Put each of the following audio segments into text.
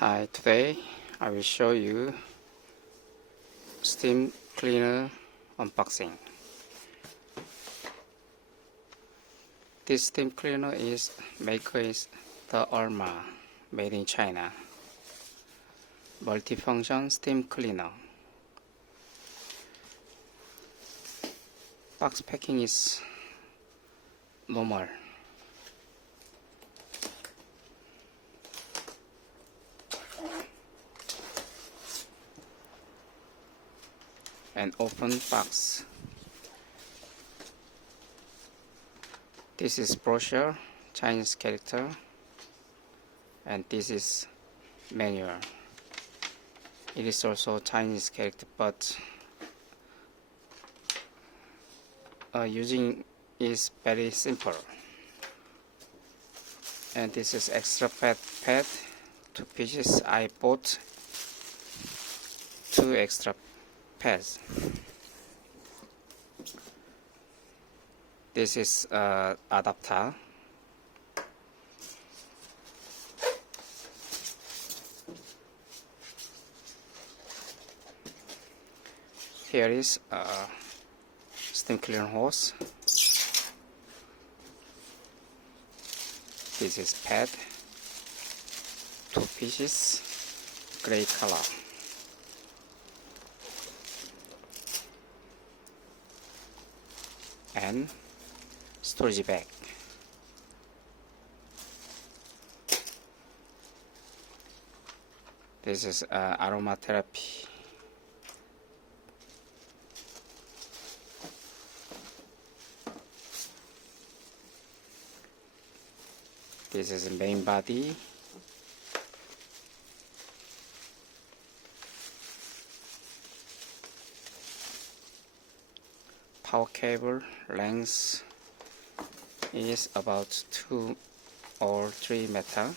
Hi, today I will show you steam cleaner unboxing. This steam cleaner maker is the Alma, made in China. Multifunction steam cleaner. Box packing is normal. An open box. This is brochure, Chinese character, and this is manual. It is also Chinese character, but using is very simple. And this is extra pad, 2 pieces. I bought 2 extra pads. This is adapter. Here is steam cleaner hose. This is pad, 2 pieces, gray color. And storage bag. This is aromatherapy. This is the main body. Power cable length is about 2 or 3 meter.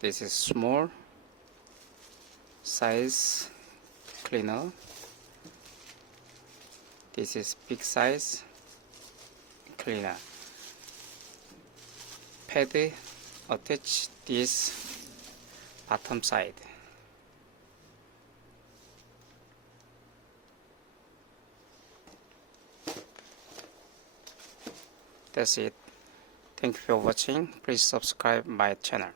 This is small size cleaner. This is big size cleaner. Pad attach this bottom side. That's it. Thank you for watching. Please subscribe my channel.